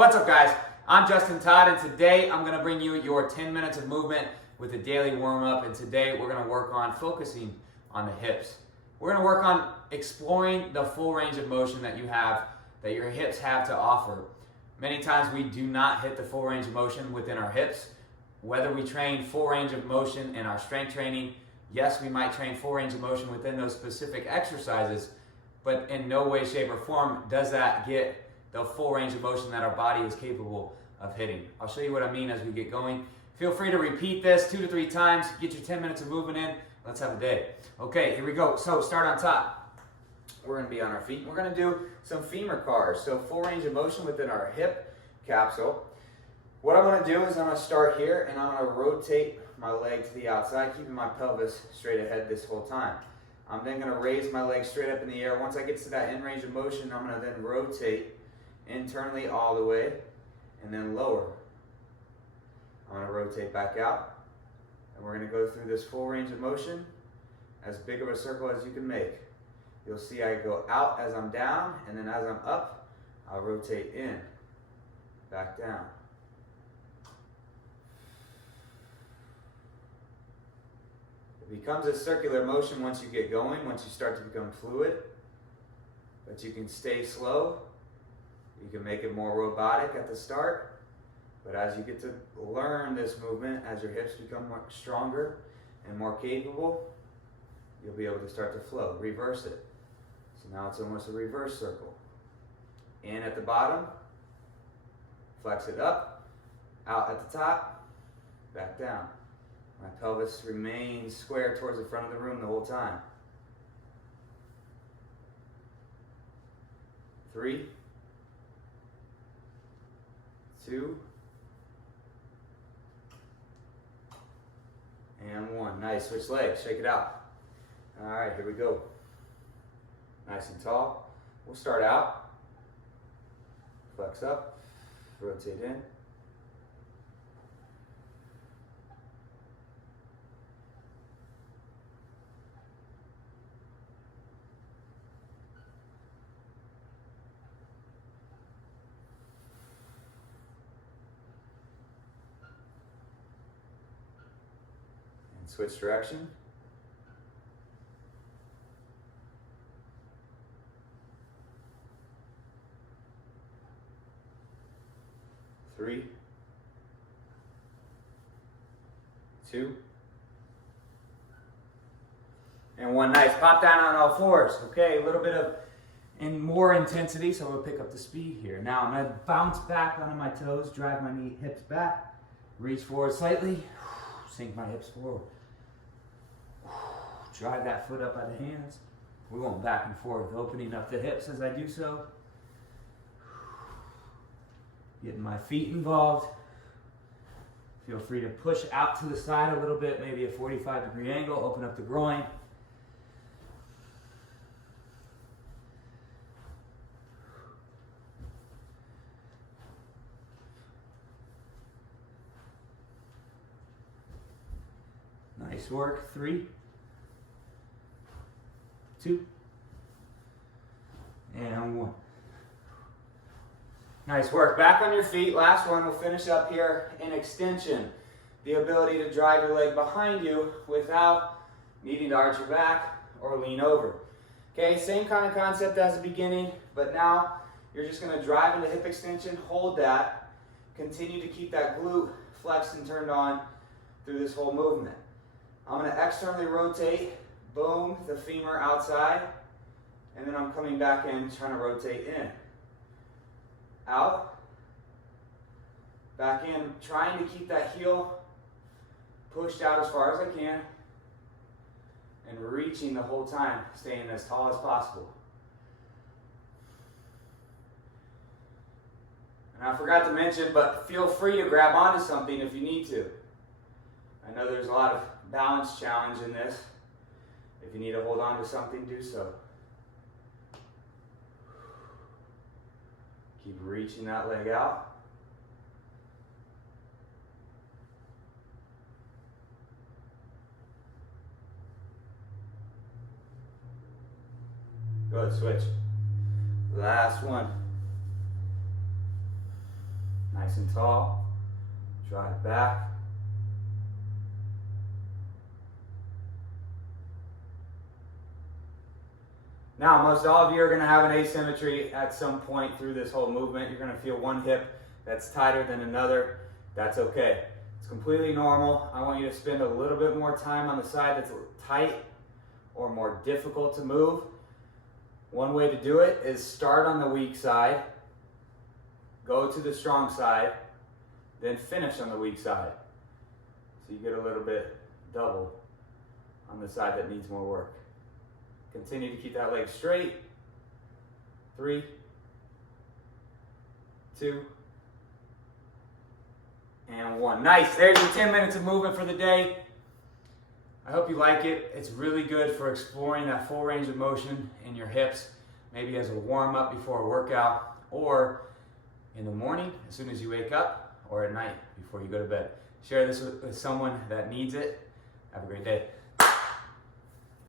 What's up, guys? I'm Justin Todd, and today I'm going to bring you your 10 minutes of movement with a daily warm-up. And today we're going to work on focusing on the hips. We're going to work on exploring the full range of motion that your hips have to offer. Many times we do not hit the full range of motion within our hips. Whether we train full range of motion in our strength training, yes, we might train full range of motion within those specific exercises, but in no way, shape, or form does that get the full range of motion that our body is capable of hitting. I'll show you what I mean as we get going. Feel free to repeat this 2 to 3 times. Get your 10 minutes of movement in. Let's have a day. Okay, here we go. So start on top. We're going to be on our feet. We're going to do some femur cars. So full range of motion within our hip capsule. What I'm going to do is I'm going to start here and I'm going to rotate my leg to the outside, keeping my pelvis straight ahead this whole time. I'm then going to raise my leg straight up in the air. Once I get to that end range of motion, I'm going to then rotate internally all the way and then lower. I'm going to rotate back out and we're going to go through this full range of motion, as big of a circle as you can make. You'll see I go out as I'm down, and then as I'm up, I'll rotate in, back down. It becomes a circular motion once you get going, once you start to become fluid, but you can stay slow. You can make it more robotic at the start, but as you get to learn this movement, as your hips become more stronger and more capable, you'll be able to start to flow. Reverse it. So now it's almost a reverse circle. In at the bottom, flex it up, out at the top, back down. My pelvis remains square towards the front of the room the whole time. 3, 2, and 1. Nice. Switch legs. Shake it out. All right, here we go. Nice and tall. We'll start out. Flex up. Rotate in. Switch direction. Three, 2, and 1. Nice. Pop down on all fours. Okay, a little bit of more intensity, so we'll pick up the speed here. Now I'm going to bounce back onto my toes, drive my hips back, reach forward slightly, sink my hips forward. Drive that foot up by the hands. We're going back and forth, opening up the hips as I do so. Getting my feet involved. Feel free to push out to the side a little bit, maybe a 45-degree angle, open up the groin. Nice work. 3, 2, and 1. Nice work. Back on your feet. Last one. We'll finish up here in extension. The ability to drive your leg behind you without needing to arch your back or lean over. Okay, same kind of concept as the beginning, but now you're just going to drive into hip extension, hold that, continue to keep that glute flexed and turned on through this whole movement. I'm going to externally rotate, boom, the femur outside, and then I'm coming back in, trying to rotate in. Out, back in, trying to keep that heel pushed out as far as I can, and reaching the whole time, staying as tall as possible. And I forgot to mention, but feel free to grab onto something if you need to. I know there's a lot of balance challenge in this. If you need to hold on to something, do so. Keep reaching that leg out. Good, switch. Last one. Nice and tall. Drive back. Now, most all of you are going to have an asymmetry at some point through this whole movement. You're going to feel one hip that's tighter than another. That's okay. It's completely normal. I want you to spend a little bit more time on the side that's tight or more difficult to move. One way to do it is start on the weak side, go to the strong side, then finish on the weak side. So you get a little bit double on the side that needs more work. Continue to keep that leg straight. 3, 2, and 1. Nice. There's your 10 minutes of movement for the day. I hope you like it. It's really good for exploring that full range of motion in your hips, maybe as a warm-up before a workout, or in the morning as soon as you wake up, or at night before you go to bed. Share this with someone that needs it. Have a great day.